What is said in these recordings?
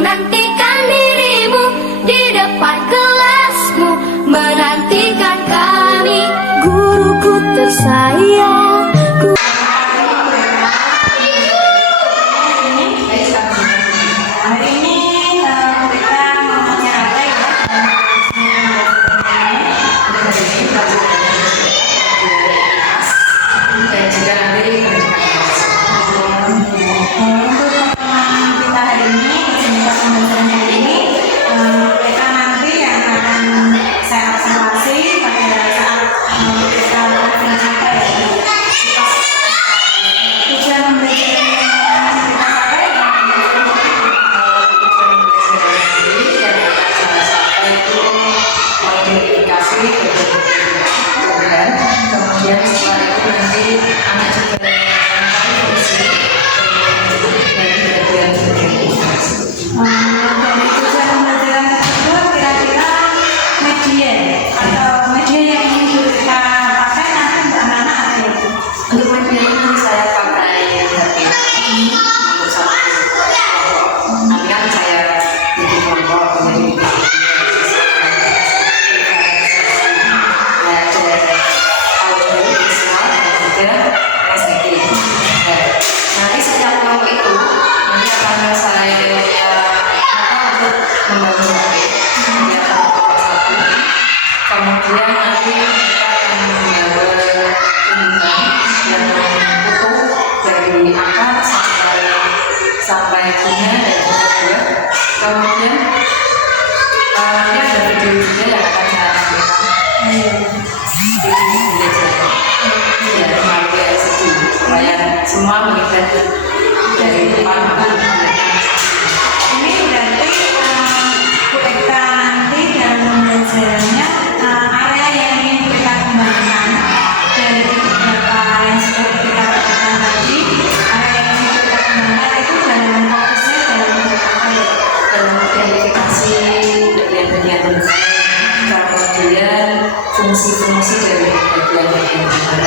menantikan dirimu di depan kelasmu, menantikan kami, guruku tersayang. Kemudian setelah itu nanti anak juga dari tujuan pembelajaran tersebut kira-kira media atau media yang ingin kita pakai nanti untuk anak-anak apa itu? Untuk media ini saya pakai HP untuk satu kelompok. Nanti kan saya bikin kelompok menjadi nanti setiap kelompok itu nanti akan saya membangun kemudian nanti kita akan membawa undangan yang utuh dari akar sampai bunga dan juga buah. Kemudian nanti ada video juga yang akan saya tampilkan supaya semua melihat dari depan maupun belakang. Ini berarti Bu Eka nanti dalam pembelajarannya area yang ingin kita kembangkan dari beberapa yang seperti kita katakan tadi, area yang ingin kita kembangkan itu dalam fokusnya dalam identifikasi bagian-bagian desain, kemudian fungsi-fungsi dari bagian-bagian desain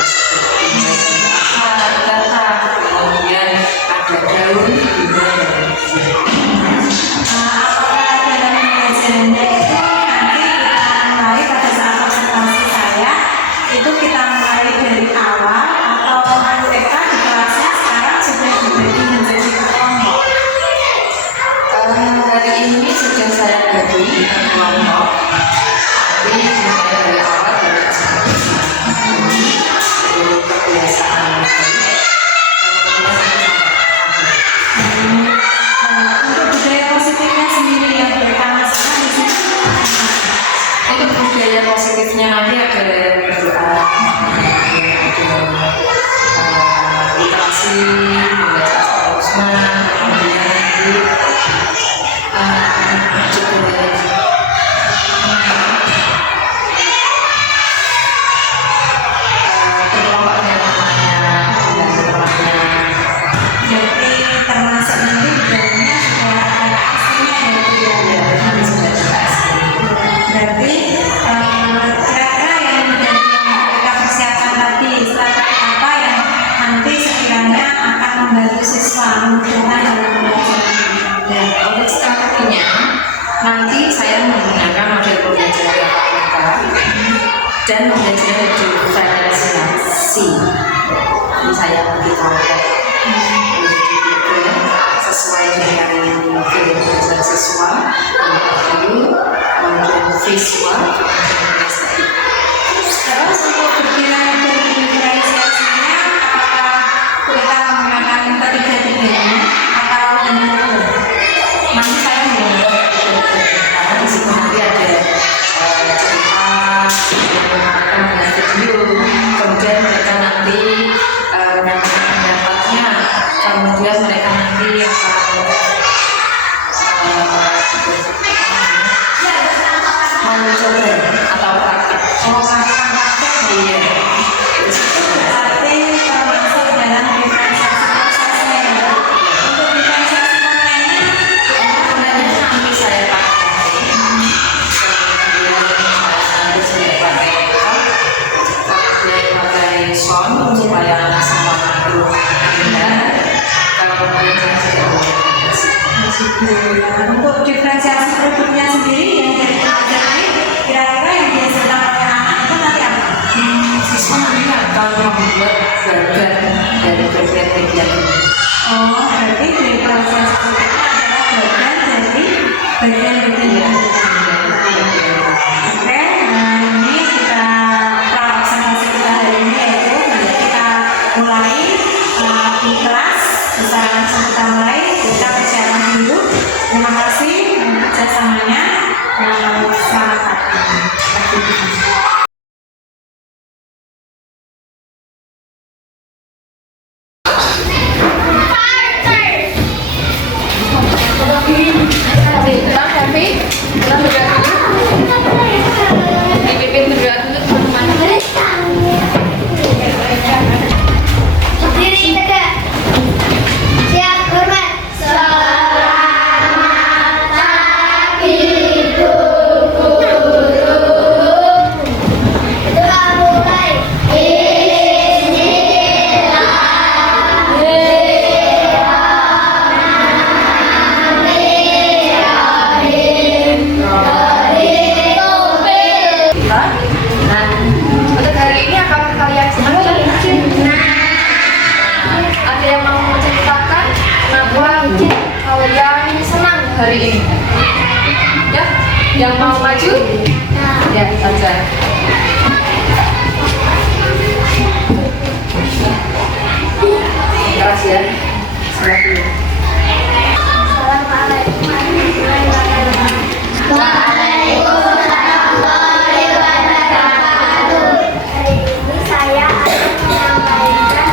kemudian ada daun juga apakah dalam pembelajarannya itu nanti kita mulai pada saat observasi saya itu kita mulai dari awal atau mereka di kelasnya sekarang sudah dibagi menjadi kelompok? Hari ini sudah saya bagi kelompok, tapi dari awal dari kebiasaan. Untuk budaya positifnya sendiri yang berkemasan di sini. Untuk budaya positifnya nanti ada berdoa, ada literasi, membaca Al-Quran, kemudian nanti juga termasuk nanti budayanya sudah ada aslinya ya Bu ya. Berarti kira-kira yang kita persiapkan tadi strategi apa yang nanti sekiranya akan membantu siswa mengumpulkan dalam pembelajaran. Dan untuk strateginya nanti saya menggunakan model pembelajaran tatap muka dan pembelajaran diferensiasi. Ini saya bagi kelompok sesuai dengan gaya belajar siswa, kemudian visual, terus untuk berkira dari diferensiasinya apakah kita menggunakan ketiga-tiganya atau benar-benar nanti saya menggunakan ketiga-tiganya karena di situ nanti ada cerita, kemudian video, kemudian mereka nanti menyampaikan pendapatnya, kemudian mereka nanti akan mencoba Untuk diferensiasi produknya sendiri yang dari pelajar lain, kira-kira yang dihasilkan oleh anak itu nanti apa? Siswa nanti akan membuat badan dari bagian-bagian ini. Oh, berarti diferensiasi produknya adalah bagian dari bagian-bagian. Oke, nah ini kita prapresentasi kita hari ini yaitu kita mulai di kelas, bisa langsung kita mulai, kita persiapan dulu. Terima kasih untuk kerjasamanya. Selamat pagi. Dipimpin berdoa dulu teman-teman. Berdiri tegak. Siap hormat. Selamat pagi guru. Doa mulai. Nah, untuk hari ini apakah kalian senang? Ada yang mau menceritakan kenapa kalian senang hari ini? Ya, yang mau maju? Ya, saja. Keras ya. Silakan. Assalamualaikum warahmatullahi wabarakatuh. Waalaikumsalam warahmatullahi wabarakatuh. Hari ini saya akan menyampaikan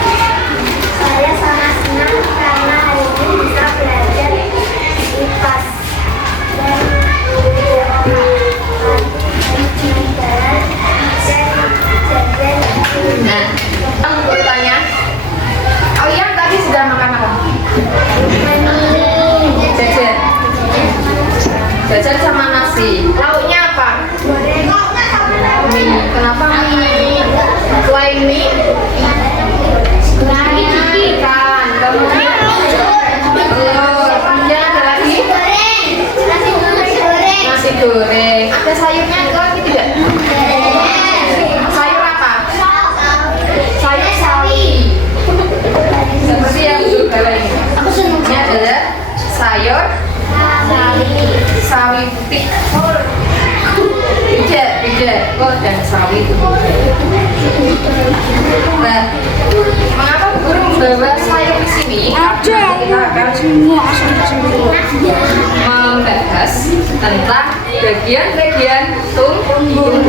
saya sangat senang karena hari ini bisa belajar IPAS dan Nah, aku bertanya, kalian tadi sudah makan apa? Jajan. Jajan sama nasi. Lauknya apa? Mie. Kenapa mie? Selain mie? Ikan. Kemudian telur. Kemudian ada lagi? Nasi goreng. Ada sayurnya lagi tidak? Sayur apa? Sayur sawi. Seperti yang juga ini. Ini adalah sayur sawi putih. Beda. Oh, dan sawi itu. Nah, mengapa guru membawa sayur di sini? Karena kita akan membahas tentang bagian-bagian tumbuhan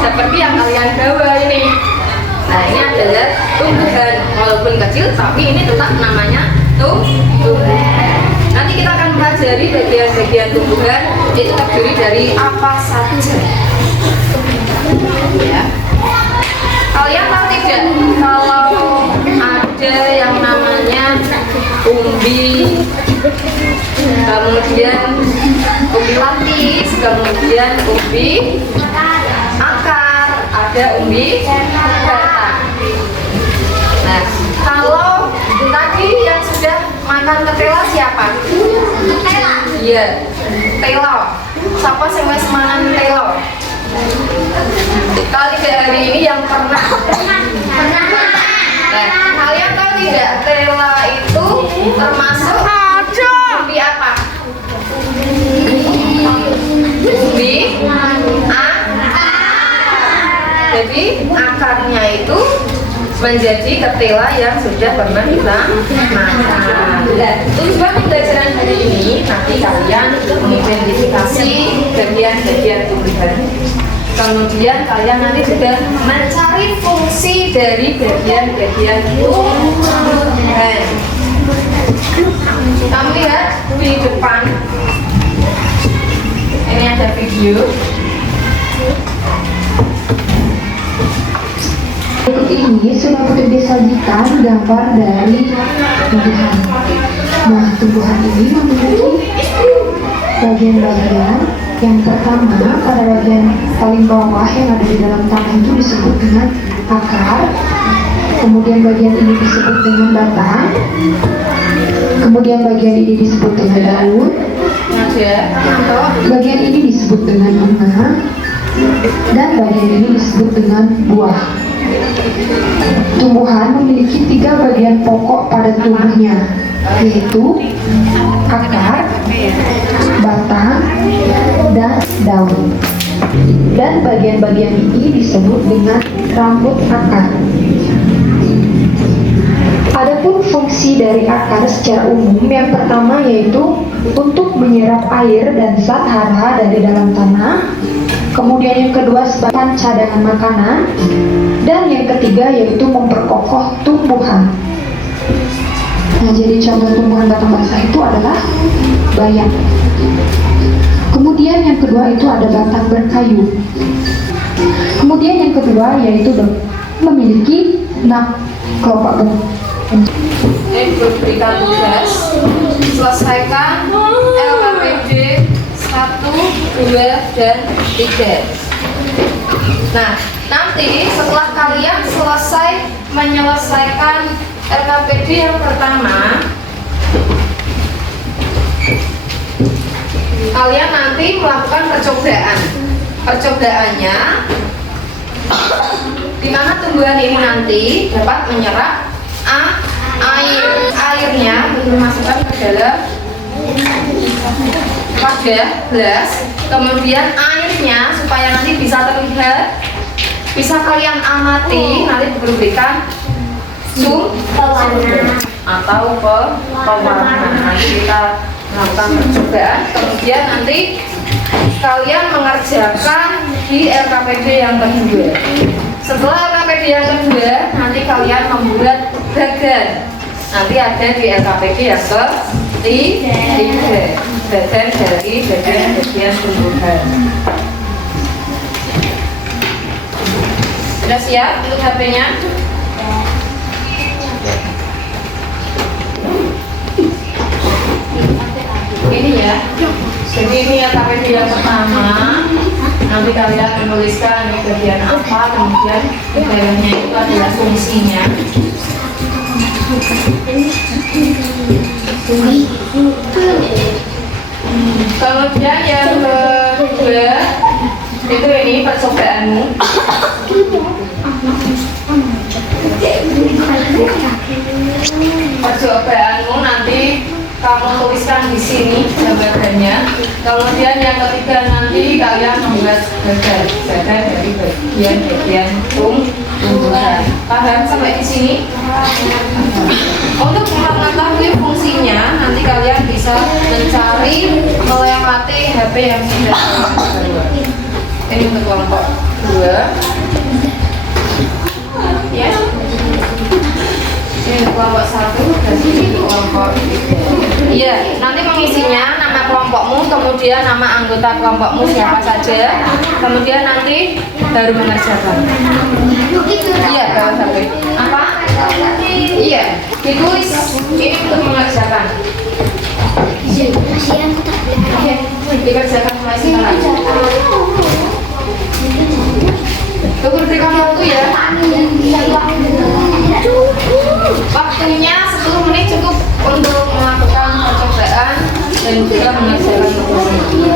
seperti yang kalian bawa ini. Nah, ini adalah tumbuhan, walaupun kecil tapi ini tetap namanya tumbuhan. Nanti kita akan pelajari bagian-bagian tumbuhan itu terdiri dari apa saja. Ya. Kalian tahu tidak kalau ada yang namanya umbi, kemudian umbi lapis, kemudian umbi akar, ada umbi batang. Nah, kalau tadi yang sudah makan ketela siapa? Ketela? Iya, telo. Siapa sing wis mangan telo? Kalau tidak hari ini yang pernah. Nah, kalian tahu tidak tela itu termasuk umbi apa? Umbi Jadi akarnya itu menjadi ketela yang sudah pernah kita makan. Tujuan pembelajaran hari ini nanti kalian mengidentifikasi bagian-bagian tumbuhan. Kemudian kalian nanti juga mencari fungsi dari bagian-bagian tumbuhan. Kamu lihat di depan ini ada video. Ini sudah disajikan gambar dari tumbuhan. Nah, tumbuhan ini memiliki bagian-bagian. Yang pertama, pada bagian paling bawah yang ada di dalam tanah itu disebut dengan akar. kemudian bagian ini disebut dengan batang, kemudian bagian ini disebut dengan daun, bagian ini disebut dengan bunga, dan bagian ini disebut dengan buah. Tumbuhan memiliki 3 bagian pokok pada tubuhnya, yaitu akar, batang, dan daun. Dan bagian-bagian ini disebut dengan rambut akar. Adapun fungsi dari akar secara umum, yang pertama yaitu untuk menyerap air dan zat hara dari dalam tanah. Kemudian yang kedua sebagai cadangan makanan, dan yang ketiga yaitu memperkokoh tumbuhan. Nah, jadi contoh tumbuhan batang basah itu adalah bayam. Kemudian yang kedua itu ada batang berkayu. Kemudian yang kedua yaitu memiliki 6 kelopak bunga. Ini berikan tugas, selesaikan LKPD 1, 2, dan 3. Nah, nanti setelah kalian selesai menyelesaikan LKPD yang pertama, kalian nanti melakukan percobaan. Percobaannya, di mana tumbuhan ini nanti dapat menyerap airnya, dimasukkan ke dalam wadah gelas, kemudian airnya supaya nanti bisa terlihat, bisa kalian amati, nanti diberikan pewarna atau pewarna. Nanti kita melakukan percobaan, kemudian nanti kalian mengerjakan di LKPD yang kedua. Setelah LKPD yang kedua, nanti kalian membuat bagan. Nanti ada di LKPD yang ketiga, bagan dari bagian tumbuhan. Sudah siap untuk HP-nya? Ini ya. Jadi ini LKPD yang pertama. Nanti kalian menuliskan ini bagian apa, kemudian bagiannya itu adalah fungsinya. Kemudian yang kedua itu ini percobaanmu. Percobaanmu nanti kamu tuliskan di sini jawabannya. Kemudian yang ketiga nanti kalian membuat bagan dari bagian tumbuhan. Paham sampai di sini? Untuk mengetahui fungsinya, nanti kalian bisa mencari melewati HP yang sudah ada. Ini untuk kelompok 2. Ya. Ini kelompok 1 dan ini kelompok 3. Iya, nanti mengisinya nama kelompokmu, kemudian nama anggota kelompokmu siapa saja, kemudian nanti baru mengerjakan. Iya, baru sampai apa? Iya, ditulis ini untuk mengerjakan. Oke, dikerjakan mulai sekarang. Tunggu berikan waktu ya. Waktunya 10 menit cukup untuk melakukan percobaan dan juga mengerjakan tugasnya.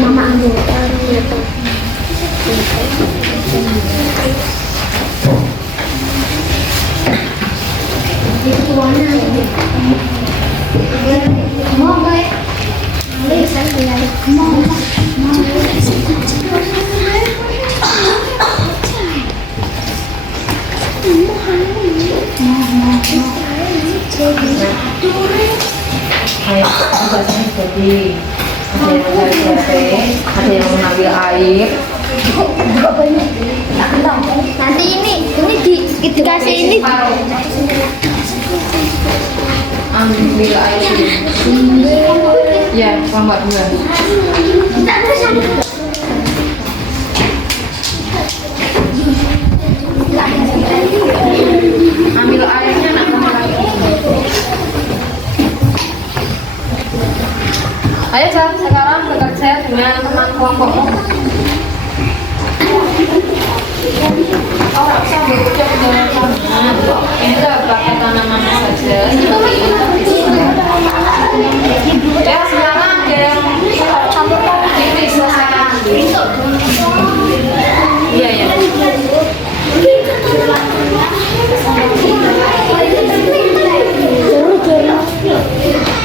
Mama ambil itu warna mau baik saya bilang mau ada yang mengambil air. Nanti ini dikasih ini Ambil air ya, kelompok 2. Ambil airnya nak kemana lagi? kelompok. Orang usah berucap dengan tanaman, kita pakai tanaman saja. Ya sekarang ada yang ini selesai. Iya ya.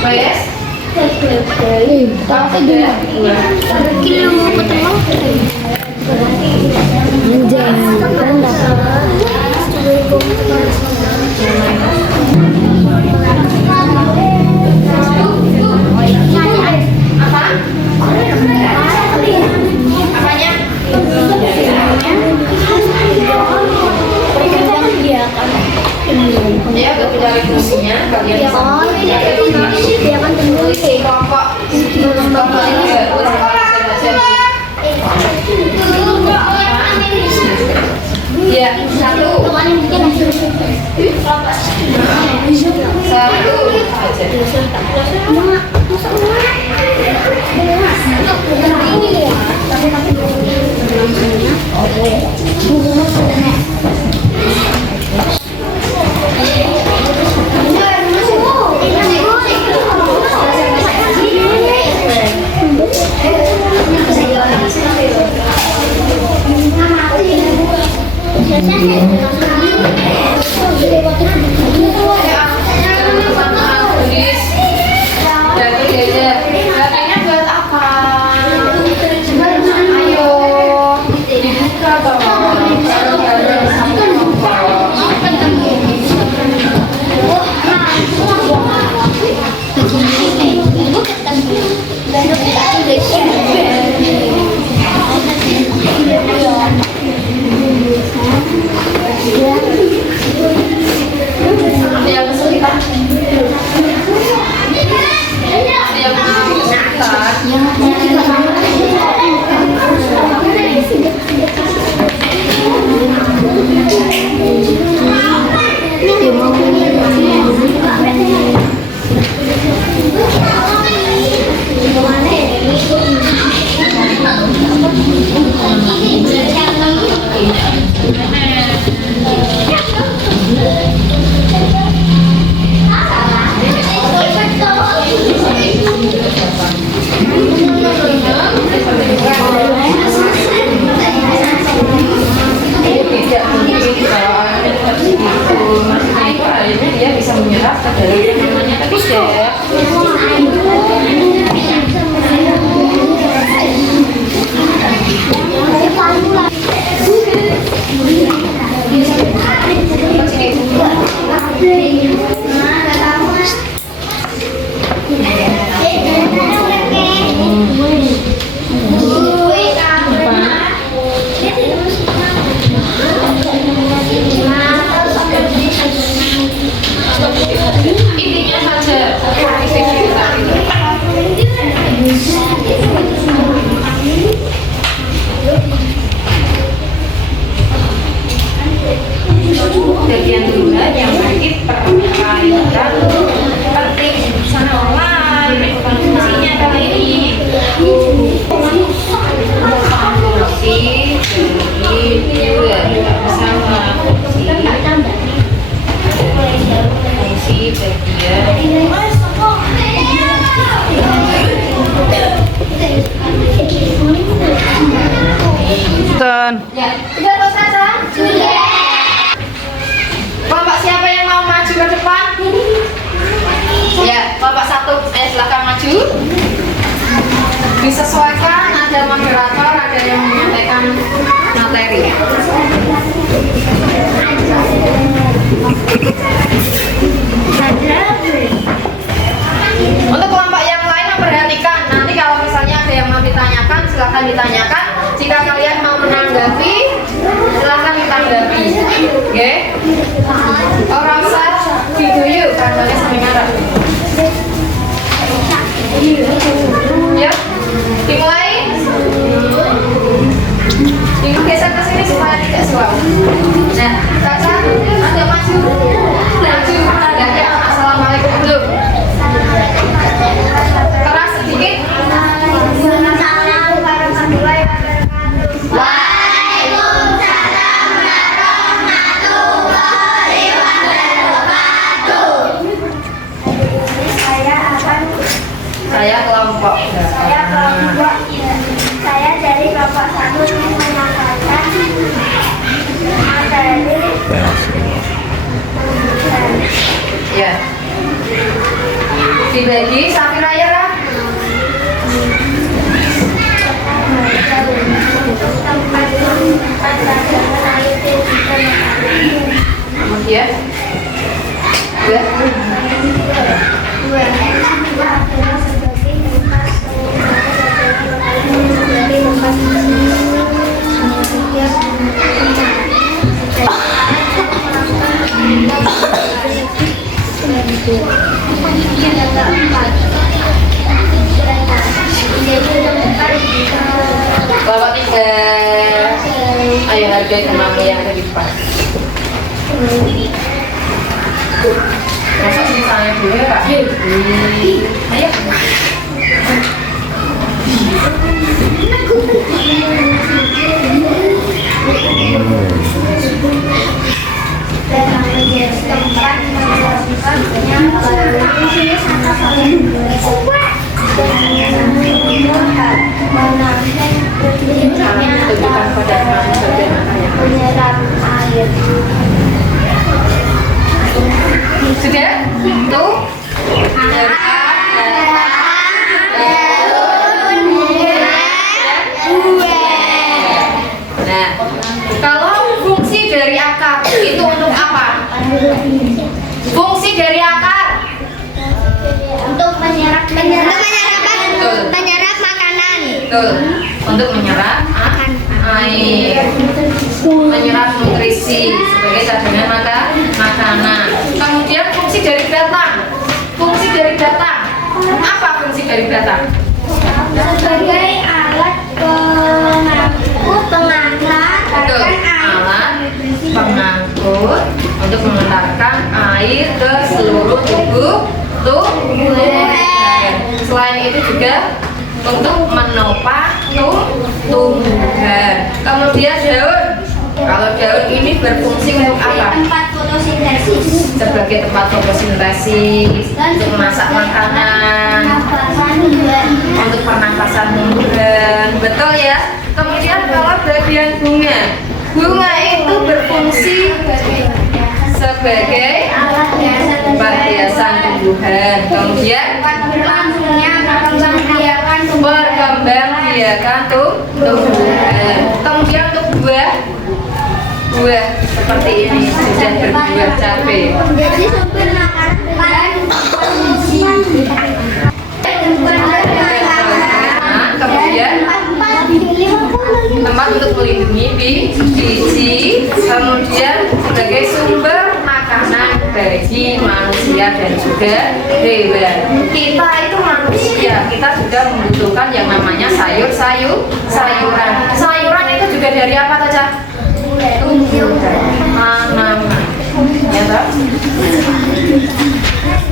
Wes. Tapi dua. Kilo ketemu. Jangan Apa? Apanya? Ya, tapi dari fungsinya kalian bisa dia kan temu kelompok ya satu Datanya buat apa? Ayo dibuka dong. Yang kesulitan. Dia bisa menyerap ke dalam tanamannya tapi intinya saja bagian dua yang sakit perkalikan penting sangat fungsinya kali ini fungsi bersama fungsi bagian ya sudah selesai. Kelompok siapa yang mau maju ke depan? Ya, kelompok satu, silakan maju. Disesuaikan, ada moderator, ada yang menyampaikan materi. Untuk kelompok yang lain memperhatikan, nanti kalau misalnya ada yang mau ditanyakan, silakan ditanyakan. Jika kalian mau menanggapi, silakan ditanggapi. Oke? Orang usah diguyu karena sampai ngarep. Ya, dimulai. Geser ke sini supaya tidak suam. Nah, Caca, Anda maju. Maju, tandanya assalamualaikum dulu. Keras sedikit. kelompok satu menyampaikan materi Ya. Dibagi Safira ya. Kemudian kalau tiga ayo hargai kenapa yang ada di depan. Masuk misalnya dulu ya Kak. Ayo. Sudah? Tuh. Nah, kalau fungsi dari akar itu untuk apa? Fungsi dari akar untuk menyerap Betul. menyerap makanan. Betul. Untuk menyerap air, menyerap nutrisi sebagai cadangan makanan. Kemudian fungsi dari batang. Fungsi dari batang. Apa fungsi dari batang? Sebagai alat pengangkut Betul. Alat pengangkut untuk mengantarkan air ke seluruh tubuh. Selain itu juga untuk menopang tumbuhan. Kemudian daun. Kalau daun ini berfungsi untuk apa? tempat fotosintesis. Sebagai tempat fotosintesis, untuk memasak makanan, untuk pernapasan tumbuhan. Betul ya? Kemudian kalau bagian bunga itu berfungsi sebagai perhiasan tumbuhan. Kemudian perkembangbiakan tumbuhan. Kemudian untuk buah seperti ini sudah berbuah cabai. Jadi sumber makanan Kemudian tempat untuk melindungi biji, kemudian sebagai sumber makanan bagi manusia dan juga hewan. Kita itu manusia, kita juga membutuhkan yang namanya sayuran. Sayuran itu juga dari apa saja? Tanaman. Ya toh?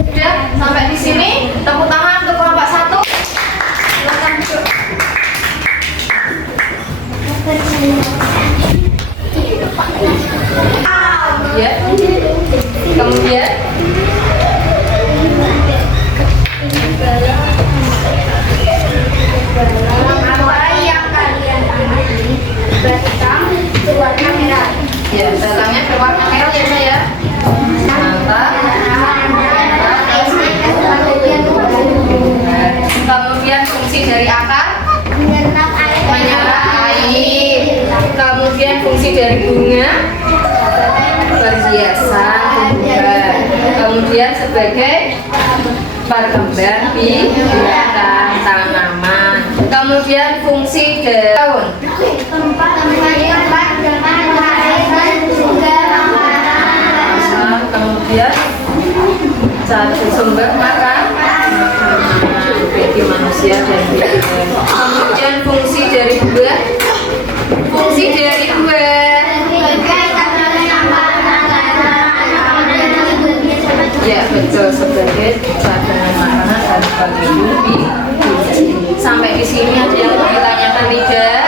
Sudah sampai di sini. Tepuk tangan untuk kelompok 1. Silakan duduk. Ya. Kemudian apa yang kalian amati batang berwarna merah. ya, batangnya berwarna merah ya saya. Mantap. Kemudian fungsi dari akar Menyerap air. menyerap air. Kemudian fungsi dari bunga perhiasan tumbuhan. Kemudian sebagai perkembangbiakan tanaman. Kemudian fungsi dari daun. Tempat dengan air dan juga makanan. Kemudian satu sumber makanan bagi manusia dan hewan. Kemudian fungsi dari buah. Fungsi dari buah. Ya betul, sebagai cadangan makanan dan bagi bumi. Sampai di sini ada yang mau ditanyakan tidak?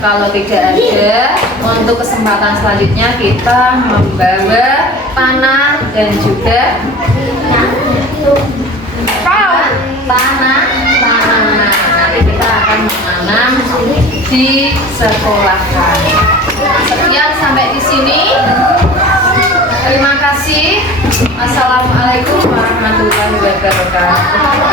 Kalau tidak ada, untuk kesempatan selanjutnya kita membawa panah dan juga panah. Nanti kita akan menanam di sekolahan. Sekian sampai di sini. Terima kasih. Assalamualaikum warahmatullahi wabarakatuh.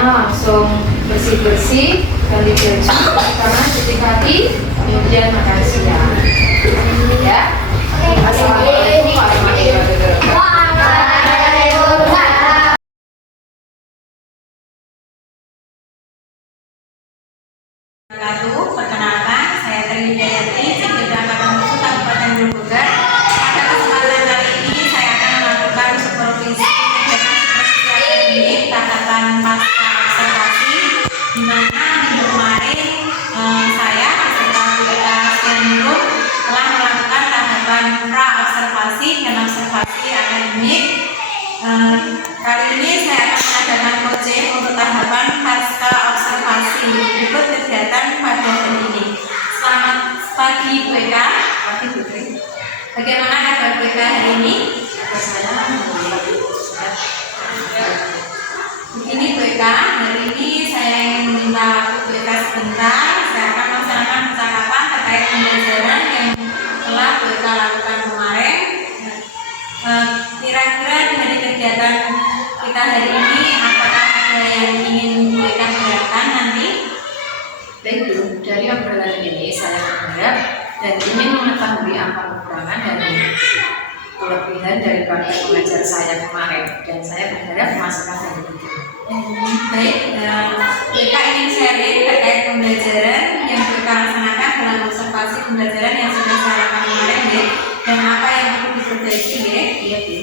Langsung bersih-bersih, ganti baju, karena cuci kaki, kemudian makan siang. Ya. Assalamualaikum warahmatullahi wabarakatuh. Perkenalkan, saya Tri Hidayati, Sekda Angkatan Khusus Kabupaten Grobogan. Pada kesempatan kali ini saya akan melakukan supervisi kegiatan supervisi akademik tahapan pasca observasi, di mana minggu kemarin saya beserta BK Skenurung telah melakukan tahapan pra observasi dan observasi akademik. Kali ini saya akan mengadakan coaching untuk tahapan pasca observasi. Berikut kegiatan pada hari ini. Selamat pagi BK. Pagi Putri. Bagaimana kabar BK hari ini? Begini BK, hari ini saya ingin meminta waktu BK sebentar. Saya akan melaksanakan percakapan terkait pembelajaran yang telah BK lakukan kemarin. Kira-kira dari kegiatan kita hari ini, apakah ada yang ingin BK berikan nanti? Baik Bu, dari obrolan ini saya berharap dan ingin mengetahui apa kekurangan dan kelebihan daripada pengajar saya kemarin, dan saya berharap masukan dari itu. Baik, BK ingin sharing terkait pembelajaran yang BK laksanakan dalam observasi pembelajaran yang sudah saya lakukan kemarin, ya, dan apa yang perlu diperbaiki, ya. Iya Bu.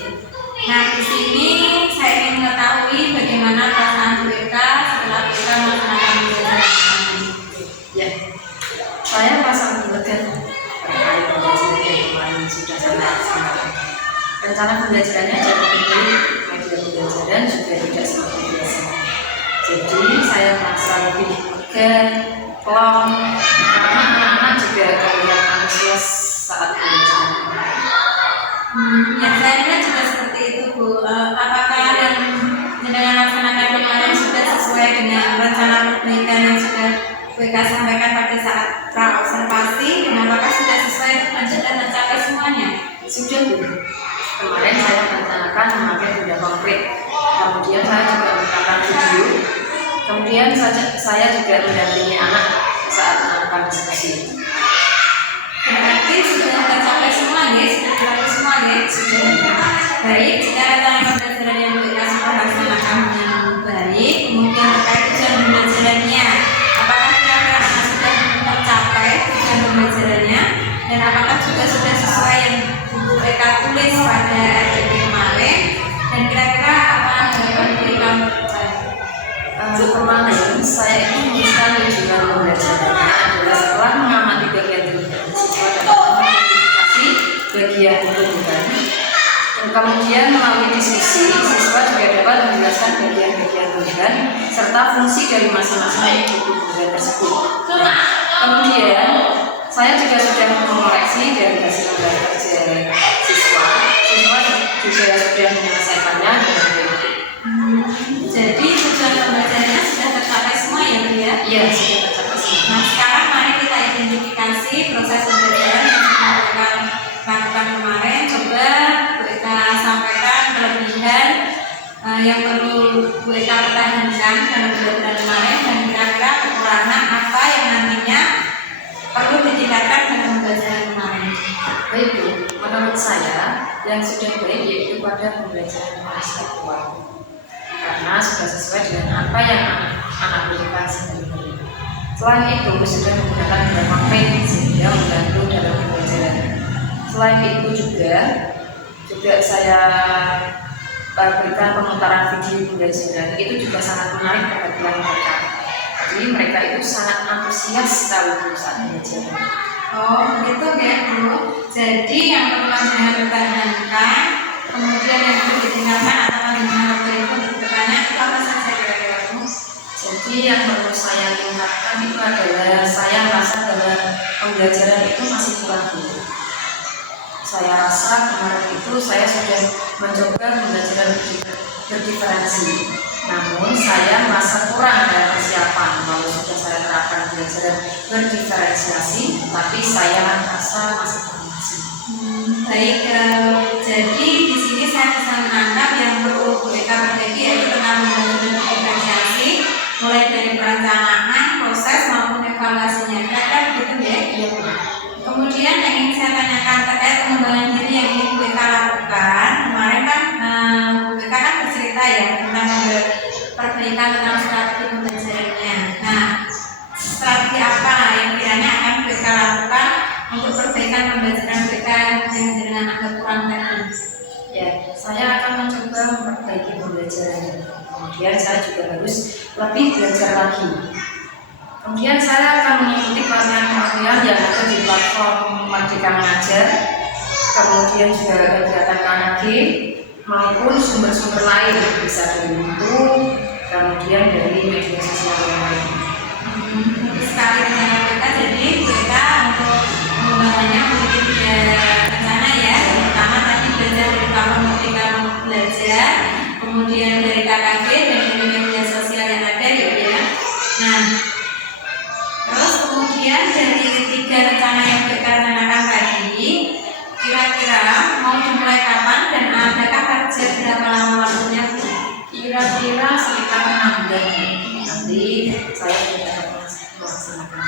Nah, di sini saya ingin mengetahui bagaimana perasaan BK setelah BK melaksanakan pembelajaran kemarin. Ya, saya merasa lega terkait pembelajaran yang kemarin sudah saya laksanakan. Rencana pembelajarannya jadi baik, media pembelajaran juga tidak seperti biasa. Jadi saya merasa lebih lega, plong, karena anak-anak juga terlihat antusias saat pembelajaran kemarin. Yang saya lihat juga seperti itu, Bu. Apakah yang dengan laksanakan kemarin sudah sesuai dengan rencana perbaikan yang sudah BK sampaikan pada saat pra observasi, dan apakah sudah sesuai dan sudah tercapai semuanya? Sudah Bu. Kemarin saya merencanakan memakai benda konkret, kemudian saya juga menggunakan video, kemudian saya juga mendampingi anak saat melakukan diskusi. Berarti sudah tercapai semua, ya? Sudah tercapai semua, ya? Sudah. Baik, jika rencana pembelajaran yang BK sudah laksanakan dengan baik, kemudian terkait tujuan pembelajarannya, apakah kira-kira sudah tercapai tujuan pembelajarannya, dan apakah juga sudah sesuai yang BK tulis pada RPP kemarin, dan kira-kira apa harapan BK Kemarin saya itu menuliskan tujuan pembelajarannya adalah setelah mengamati bagian tugas siswa dapat mengidentifikasi bagian kebutuhan, dan kemudian melalui diskusi siswa juga dapat menjelaskan bagian-bagian kebutuhan serta fungsi dari masing-masing kebutuhan tersebut. Kemudian saya juga sudah mengoreksi dari hasil lembar kerja siswa juga sudah menyelesaikannya dengan baik. Jadi tujuan pembelajarannya sudah tercapai semua ya Bu ya? Iya, sudah tercapai semua. Nah sekarang mari kita identifikasi proses pembelajaran yang sudah kita lakukan kemarin. Coba Bu Eka sampaikan kelebihan yang perlu Bu Eka pertahankan dalam pembelajaran kemarin dan kira-kira kekurangan apa yang nantinya perlu ditingkatkan dalam pembelajaran kemarin. Baik Bu, menurut saya yang sudah baik yaitu pada pembelajaran kontekstual karena sudah sesuai dengan apa yang anak butuhkan sendiri. Selain itu sudah menggunakan beberapa page sehingga membantu dalam pembelajaran. Selain itu juga saya berikan pemutaran video pembelajaran itu juga sangat menarik perhatian mereka. Jadi mereka itu sangat antusias sekali saat belajar. Oh begitu ya Bu. Jadi yang perlu jangan dipertahankan, kemudian yang perlu ditingkatkan atau bagaimana waktu itu bertanya itu apa saja kira-kira Bu? Jadi yang perlu saya tingkatkan itu adalah saya merasa bahwa pembelajaran itu masih kurang dulu. Saya rasa kemarin itu saya sudah mencoba pembelajaran berdiferensi. Namun saya merasa kurang dalam persiapan. Lalu sudah saya terapkan pembelajaran berdiferensiasi, tapi saya merasa masih kurang. Baik, jadi di sini saya bisa menangkap yang perlu Bu Eka perbaiki yaitu tentang pembelajaran diferensiasi, mulai dari perencanaan, proses maupun evaluasinya. Kira-kira begitu ya? Iya. Kemudian yang ingin saya tanyakan terkait pengembangan diri yang ingin Bu Eka lakukan. Kemarin kan Bu Eka kan bercerita ya tentang perbaikan tentang strategi pembelajarannya. Nah, strategi apa yang kiranya akan Bu Eka lakukan untuk perbaikan pembelajaran Bu Eka yang dengan agak kurang tadi? Ya, saya akan mencoba memperbaiki pembelajaran. Kemudian saya juga harus lebih belajar lagi. Kemudian saya akan mengikuti pelatihan-pelatihan yang ada di platform Merdeka Mengajar, kemudian juga kegiatan KNG maupun sumber-sumber lain bisa dari YouTube, kemudian dari media sosial yang lain. Sekali dengan Bu Eka, jadi Bu Eka untuk pengembangannya memiliki 3 rencana ya. Yang pertama tadi belajar dari platform Merdeka Belajar, kemudian dari KKG dan dari media sosial yang ada ya. Nah, terus kemudian dari 3 rencana yang Bu Eka rencanakan tadi, kira-kira mau dimulai kapan dan adakah target berapa lama waktunya Bu? Kira-kira sekitar 6 bulan. Nanti saya sudah dapat melaksanakan.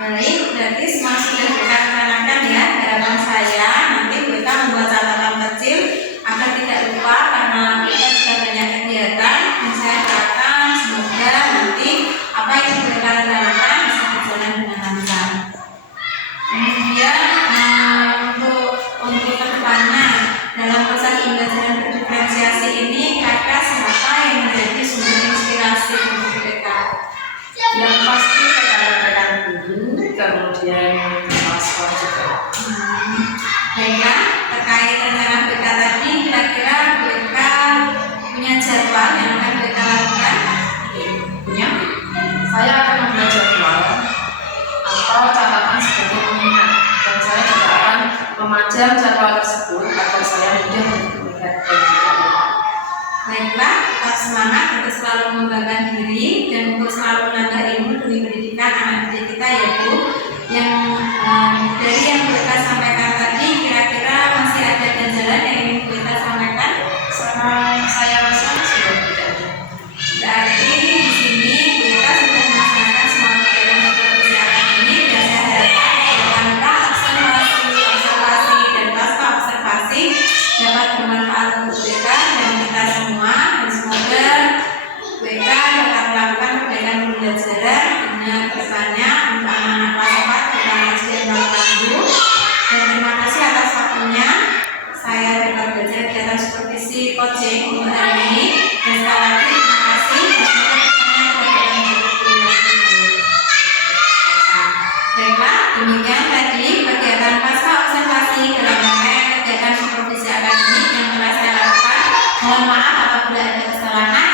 Baik, berarti semua sudah Bu Eka rencanakan ya. Harapan saya nanti Bu Eka membuat catatan kecil agar tidak lupa karena kita sudah banyak kegiatan dan saya harapkan semoga nanti apa yang Bu Eka rencanakan bisa berjalan dengan lancar. Kemudian untuk kedepannya dalam proses pembelajaran berdiferensiasi ini kira-kira siapa yang menjadi sumber inspirasi untuk Bu Eka? Yang pasti rekan-rekan guru, kemudian kepala sekolah juga. Baiklah, terkait rencana Bu Eka tadi, kira-kira Bu Eka punya jadwal yang akan Bu Eka lakukan? Punya? Saya akan membuat jadwal atau catatan sebagai pengingat, dan saya juga akan memajang jadwal tersebut agar saya mudah untuk melihat dan tidak lupa. Baiklah, tetap semangat untuk selalu mengembangkan diri dan untuk selalu menambah ilmu demi pendidikan anak didik kita ya Bu. Yang dari yang Bu Eka sampaikan tadi, kira-kira masih ada ganjalan yang ingin Bu Eka sampaikan? Saya rasa sudah tidak ada. Berarti di sini Bu Eka sudah melaksanakan semua kegiatan persiapan ini dan saya harapkan tanpa observasi dan pasca observasi dapat bermanfaat untuk Bu Eka dan kita semua, dan semoga Bu Eka dapat melakukan perbaikan pembelajaran dengan kedepannya untuk anak-anak kelas 4 terutama SD dan Bangku. Dan terima kasih atas waktunya. Saya dapat belajar kegiatan supervisi coaching untuk hari ini dan sekali lagi terima kasih dan semoga kedepannya perbaikan berikutnya. Baiklah, demikian tadi kegiatan pasca observasi dalam rangkaian kegiatan supervisi akademik yang telah saya lakukan. Mohon maaf apabila ada kesalahan.